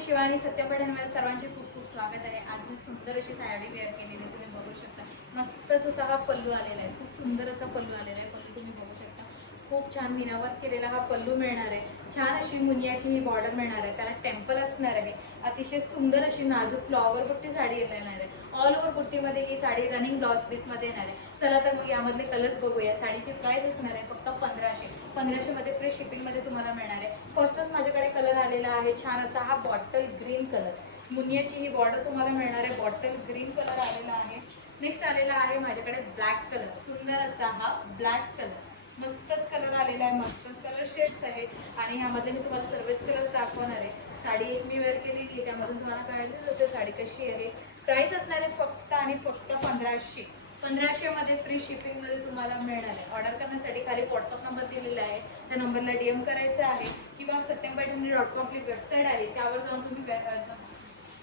मी शिवानी सत्यम पठाणमध्ये सर्वांचे खूप खूप स्वागत आहे। आज मी सुंदर अशी साडी वेअर केलेली आहे, तुम्ही बघू शकता। मस्तच असा हा पल्लू आलेला आहे, खूप सुंदर असा पल्लू आलेला आहे। पल्लू तुम्ही बघू शकता, खूप छान मीनावर केलेला हा पल्लू मिळणार आहे। छान अशी मुनियाची मी बॉर्डर मिळणार आहे, त्याला टेम्पल असणार आहे। अतिशय सुंदर अशी नाजूक फ्लॉवर बुट्टी साडी येणार आहे। ऑल ओव्हर बुट्टीमध्ये ही साडी रनिंग ब्लाउज पीस मध्ये येणार आहे। चला तर मग यामधले कलर्स बघूया। साडीची प्राइस असणार आहे फक्त 1500 मध्ये फ्री शिपिंग मध्ये तुम्हाला मिळणार आहे। फर्स्टच माझ्याकडे कलर आलेला आहे छान असा हा बॉटल ग्रीन कलर। मुनियाची ही बॉर्डर तुम्हाला मिळणार आहे, बॉटल ग्रीन कलर आलेला आहे। नेक्स्ट आलेला आहे माझ्याकडे ब्लॅक कलर, सुंदर असा हा ब्लॅक कलर। मस्तच कलर आलेला आहे, मस्तच कलर शेड्स आहेत आणि ह्यामध्ये मी तुम्हाला सर्वच कलर दाखवणार आहे। साडी एक मी वेअर केलेली आहे, त्यामधून तुम्हाला कळेल तर साडी कशी आहे। प्राइस असणार आहे फक्त आणि फक्त 1500 मध्ये फ्री शिपिंग मध्ये तुम्हाला मिळणार आहे। ऑर्डर करण्यासाठी खाली व्हॉट्सअप नंबर दिलेला आहे, त्या नंबरला DM करायचा आहे किंवा satyampadhani.com आपली वेबसाईट आहे, त्यावर जाऊन तुम्ही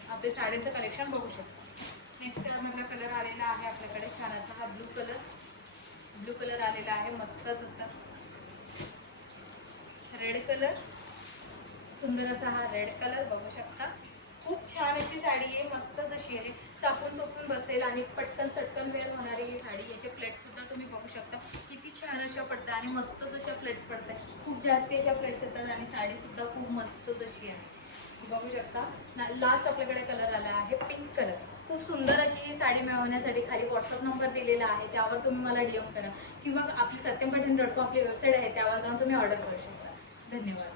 आपले साड्यांचं कलेक्शन बघू शकता। नेक्स्ट मधला कलर आलेला आहे आपल्याकडे छान असा हा ब्लू कलर आलेला आहे, मस्तच असा रेड कलर, सुंदर असा हा रेड कलर बघू शकता। खूप छान अशी साडी आहे, मस्तच अशी आहे, चापून चोपून बसेल आणि पटकन चटकन वेळ होणारी ही साडी। याचे प्लेट्स सुद्धा तुम्ही बघू शकता, किती छान अशा पडतात आणि मस्तच अशा प्लेट्स पडतात। खूप जास्त अशा प्लेट्स येतात आणि साडी सुद्धा खूप मस्तच अशी आहे, बघू शकता। लास्ट आपल्याकडे कलर आला आहे पिंक कलर। खूप सुंदर अशी ही साडी मिळवण्यासाठी खाली व्हॉट्सअप नंबर दिलेला आहे, त्यावर तुम्ही मला DM करा किंवा आपली satyampadhani.com आपली वेबसाईट आहे, त्यावर जाऊन तुम्ही ऑर्डर करू शकता। धन्यवाद।